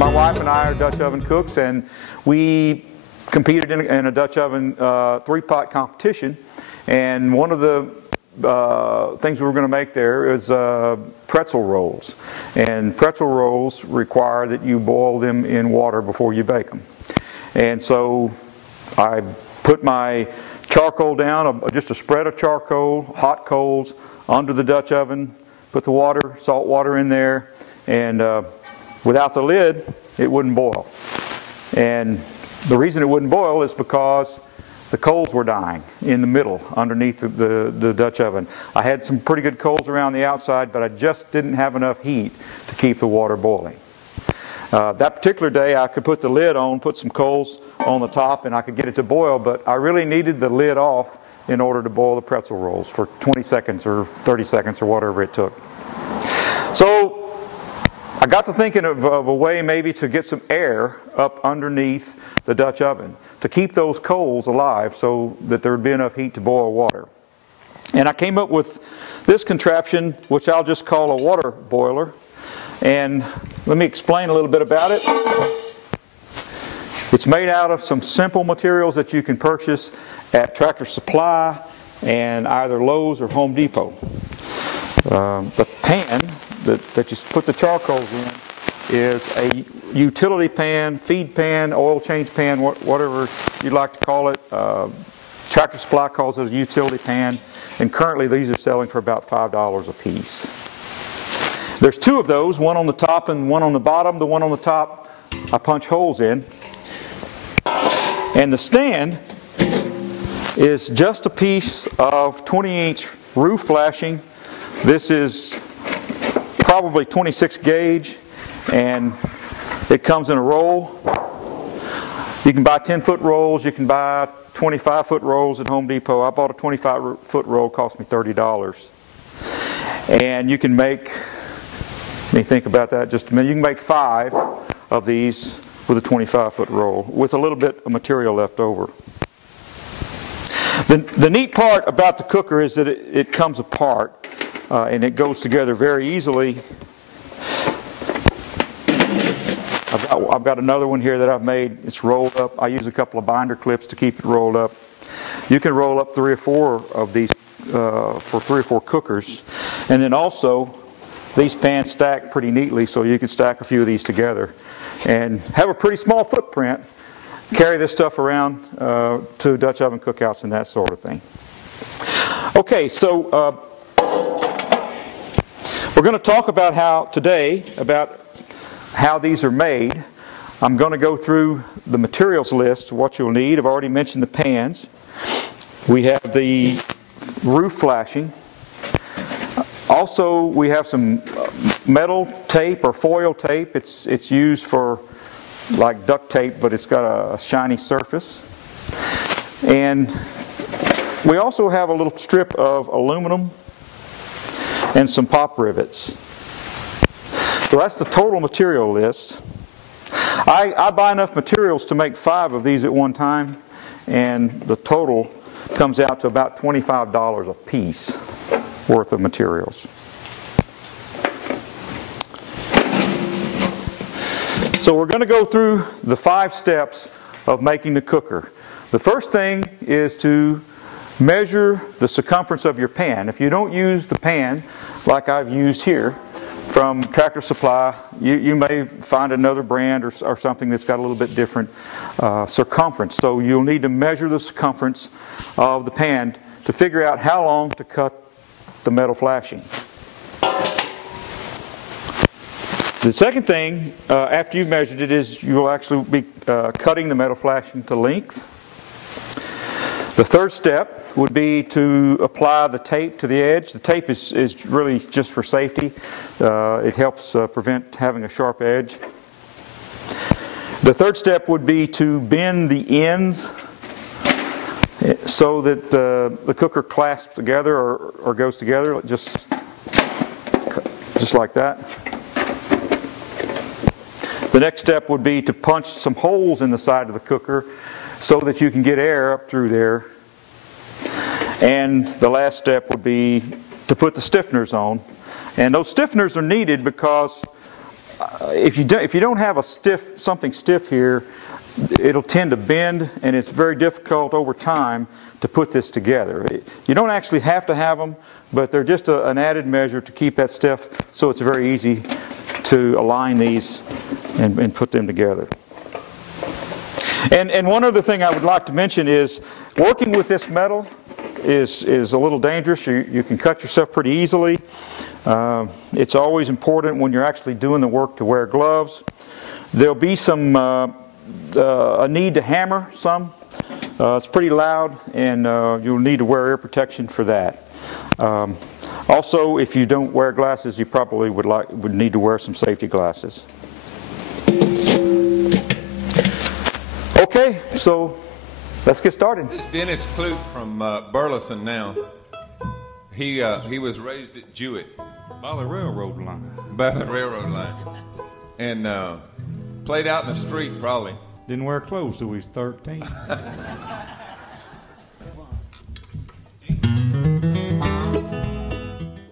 My wife and I are Dutch oven cooks, and we competed in a Dutch oven three-pot competition. And one of the things we were going to make there is pretzel rolls. And pretzel rolls require that you boil them in water before you bake them. And so I put my charcoal down, just a spread of charcoal, hot coals, under the Dutch oven, put the water, salt water in there, and without the lid, it wouldn't boil. And the reason it wouldn't boil is because the coals were dying in the middle, underneath the Dutch oven. I had some pretty good coals around the outside, but I just didn't have enough heat to keep the water boiling. That particular day, I could put the lid on, put some coals on the top, and I could get it to boil, but I really needed the lid off in order to boil the pretzel rolls for 20 seconds or 30 seconds or whatever it took. So I got to thinking of a way maybe to get some air up underneath the Dutch oven to keep those coals alive so that there would be enough heat to boil water. And I came up with this contraption, which I'll just call a water boiler. And let me explain a little bit about it. It's made out of some simple materials that you can purchase at Tractor Supply and either Lowe's or Home Depot. The pan that you put the charcoals in is a utility pan, feed pan, oil change pan, whatever you'd like to call it. Tractor Supply calls it a utility pan, and currently these are selling for about $5 a piece. There's two of those, one on the top and one on the bottom. The one on the top I punch holes in. And the stand is just a piece of 20-inch roof flashing. This is probably 26 gauge, and it comes in a roll. You can buy 10-foot rolls, you can buy 25-foot rolls at Home Depot. I bought a 25-foot roll, cost me $30. And you can make, let me think about that just a minute, you can make 5 of these with a 25-foot roll with a little bit of material left over. The neat part about the cooker is that it comes apart and it goes together very easily. I've got another one here that I've made. It's rolled up. I use a couple of binder clips to keep it rolled up. You can roll up 3 or 4 of these for 3 or 4 cookers. And then also, these pans stack pretty neatly, so you can stack a few of these together and have a pretty small footprint. Carry this stuff around to Dutch oven cookouts and that sort of thing. Okay, so we're going to talk about how these are made. I'm going to go through the materials list, what you'll need. I've already mentioned the pans. We have the roof flashing. Also, we have some metal tape or foil tape. It's used for like duct tape, but it's got a shiny surface. And we also have a little strip of aluminum and some pop rivets. So that's the total material list. I buy enough materials to make 5 of these at one time, and the total comes out to about $25 a piece worth of materials. So we're going to go through the 5 steps of making the cooker. The first thing is to measure the circumference of your pan. If you don't use the pan like I've used here from Tractor Supply, you may find another brand or something that's got a little bit different circumference. So you'll need to measure the circumference of the pan to figure out how long to cut the metal flashing. The second thing, after you've measured it, is you will actually be cutting the metal flashing to length. The third step would be to apply the tape to the edge. The tape is really just for safety. It helps prevent having a sharp edge. The third step would be to bend the ends so that the cooker clasps together or goes together, just like that. The next step would be to punch some holes in the side of the cooker so that you can get air up through there. And the last step would be to put the stiffeners on. And those stiffeners are needed because if you don't have something stiff here, it'll tend to bend, and it's very difficult over time to put this together. You don't actually have to have them, but they're just an added measure to keep that stiff, so it's very easy to align these and put them together. And one other thing I would like to mention is working with this metal is a little dangerous. You can cut yourself pretty easily. It's always important when you're actually doing the work to wear gloves. There'll be some a need to hammer some. It's pretty loud, and you'll need to wear ear protection for that. Also, if you don't wear glasses, you probably would need to wear some safety glasses. Okay, so let's get started. This is Dennis Clute from Burleson now. He was raised at Jewett. By the railroad line. By the railroad line. And played out in the street probably. Didn't wear clothes till he was 13.